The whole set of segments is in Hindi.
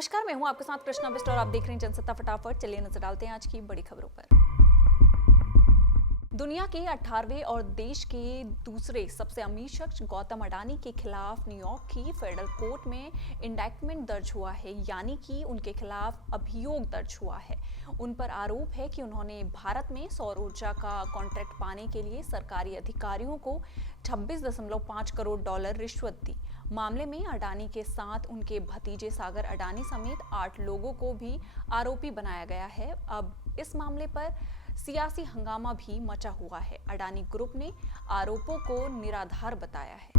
नमस्कार, मैं हूं आपके साथ कृष्णा बिस्ट और आप देख रहे हैं जनसत्ता फटाफट। चलिए नजर डालते हैं आज की बड़ी खबरों पर। दुनिया के 18वें और देश के दूसरे सबसे अमीर शख्स गौतम अडानी के खिलाफ न्यूयॉर्क की फेडरल कोर्ट में इंडैक्टमेंट दर्ज हुआ है, यानी कि उनके खिलाफ अभियोग दर्ज हुआ है। उन पर आरोप है कि उन्होंने भारत में सौर ऊर्जा का कॉन्ट्रैक्ट पाने के लिए सरकारी अधिकारियों को 26.5 करोड़ डॉलर रिश्वत दी। मामले में अडानी के साथ उनके भतीजे सागर अडानी समेत 8 लोगों को भी आरोपी बनाया गया है। अब इस मामले पर सियासी हंगामा भी मचा हुआ है। अडानी ग्रुप ने आरोपों को निराधार बताया है।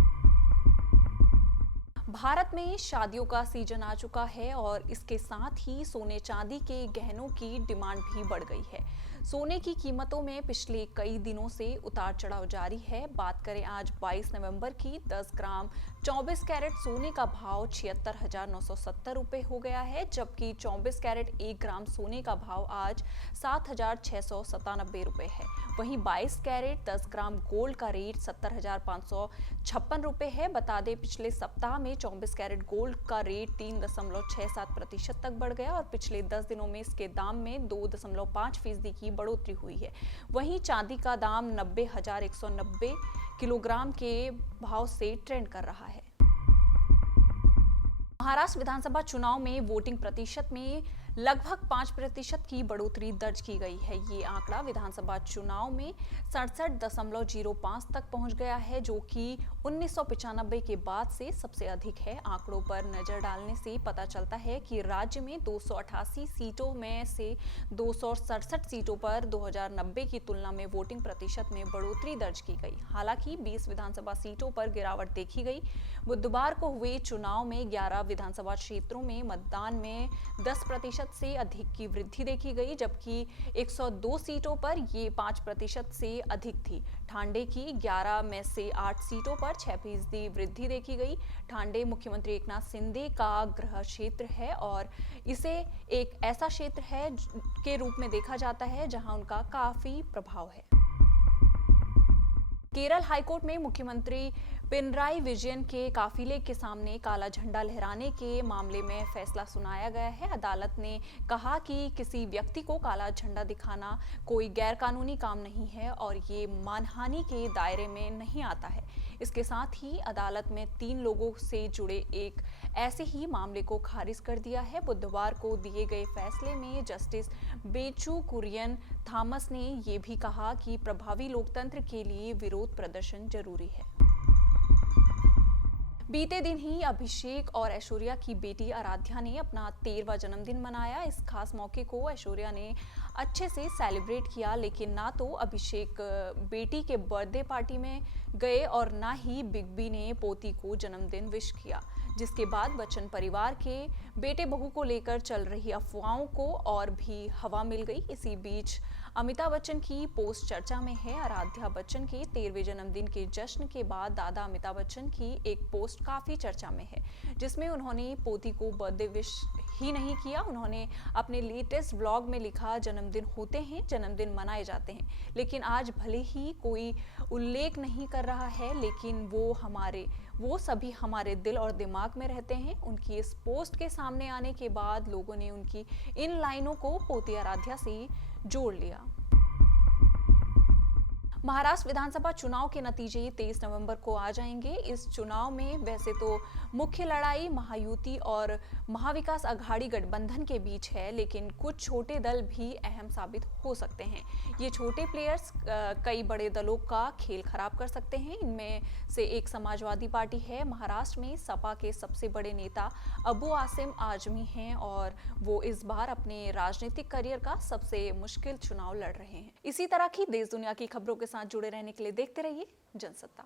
भारत में शादियों का सीजन आ चुका है और इसके साथ ही सोने चांदी के गहनों की डिमांड भी बढ़ गई है। सोने की कीमतों में पिछले कई दिनों से उतार चढ़ाव जारी है। बात करें आज 22 नवंबर की, 10 ग्राम 24 कैरेट सोने का भाव 76,970 रुपये हो गया है, जबकि 24 कैरेट 1 ग्राम सोने का भाव आज 7,697 रुपये है। वहीं 22 कैरेट 10 ग्राम गोल्ड का रेट 70,556 रुपये है। बता दें, पिछले सप्ताह में 24 कैरेट गोल्ड का रेट 3.67% तक बढ़ गया और पिछले 10 दिनों में इसके दाम में 2.5% की बढ़ोतरी हुई है। वहीं चांदी का दाम 90,190 किलोग्राम के भाव से ट्रेंड कर रहा है। महाराष्ट्र विधानसभा चुनाव में वोटिंग प्रतिशत में लगभग 5% की बढ़ोतरी दर्ज की गई है। ये आंकड़ा विधानसभा चुनाव में 67.05 तक पहुंच गया है, जो कि 1995 के बाद से सबसे अधिक है। आंकड़ों पर नजर डालने से पता चलता है कि राज्य में 288 सीटों में से 267 सीटों पर 2090 की तुलना में वोटिंग प्रतिशत में बढ़ोतरी दर्ज की गई। हालांकि 20 विधानसभा सीटों पर गिरावट देखी गई। बुधवार को हुए चुनाव में 11 विधानसभा क्षेत्रों में मतदान में 10% से अधिक की वृद्धि देखी गई, जबकि 102 सीटों पर ये 5% से अधिक थी। ठांडे की 11 में से 8 सीटों पर 6% वृद्धि देखी गई। ठांडे मुख्यमंत्री एकनाथ शिंदे का गृह क्षेत्र है और इसे एक ऐसा क्षेत्र है के रूप में देखा जाता है जहां उनका काफी प्रभाव है। केरल हाईकोर्ट में मुख्यमंत्री पिनराई विजयन के काफिले के सामने काला झंडा लहराने के मामले में फैसला सुनाया गया है। अदालत ने कहा कि किसी व्यक्ति को काला झंडा दिखाना कोई गैरकानूनी काम नहीं है और ये मानहानि के दायरे में नहीं आता है। इसके साथ ही अदालत में 3 लोगों से जुड़े एक ऐसे ही मामले को खारिज कर दिया है। बुधवार को दिए गए फैसले में जस्टिस बेचू कुरियन थॉमस ने यह भी कहा कि प्रभावी लोकतंत्र के लिए विरोध प्रदर्शन जरूरी है। बीते दिन ही अभिषेक और ऐश्वर्या की बेटी आराध्या ने अपना 13वां जन्मदिन मनाया। इस खास मौके को ऐश्वर्या ने अच्छे से सेलिब्रेट किया, लेकिन ना तो अभिषेक बेटी के बर्थडे पार्टी में गए और ना ही बिग बी ने पोती को जन्मदिन विश किया, जिसके बाद बच्चन परिवार के बेटे बहू को लेकर चल रही अफवाहों को और भी हवा मिल गई। इसी बीच अमिताभ बच्चन की पोस्ट चर्चा में है। आराध्या बच्चन के 13वें जन्मदिन के जश्न के बाद दादा अमिताभ बच्चन की एक पोस्ट काफी चर्चा में है, जिसमें उन्होंने पोती को बर्थडे विश ही नहीं किया। उन्होंने अपने लेटेस्ट ब्लॉग में लिखा, जन्मदिन होते हैं, जन्मदिन मनाए जाते हैं, लेकिन आज भले ही कोई उल्लेख नहीं कर रहा है, लेकिन वो सभी हमारे दिल और दिमाग में रहते हैं। उनकी इस पोस्ट के सामने आने के बाद लोगों ने उनकी इन लाइनों को पोती आराध्या से जोड़ लिया। महाराष्ट्र विधानसभा चुनाव के नतीजे 23 नवंबर को आ जाएंगे। इस चुनाव में वैसे तो मुख्य लड़ाई महायुति और महाविकास अघाड़ी गठबंधन के बीच है, लेकिन कुछ छोटे दल भी अहम साबित हो सकते हैं। ये छोटे प्लेयर्स कई बड़े दलों का खेल खराब कर सकते हैं। इनमें से एक समाजवादी पार्टी है। महाराष्ट्र में सपा के सबसे बड़े नेता अबू आसिम आजमी हैं और वो इस बार अपने राजनीतिक करियर का सबसे मुश्किल चुनाव लड़ रहे हैं। इसी तरह की देश दुनिया की खबरों के साथ जुड़े रहने के लिए देखते रहिए जनसत्ता।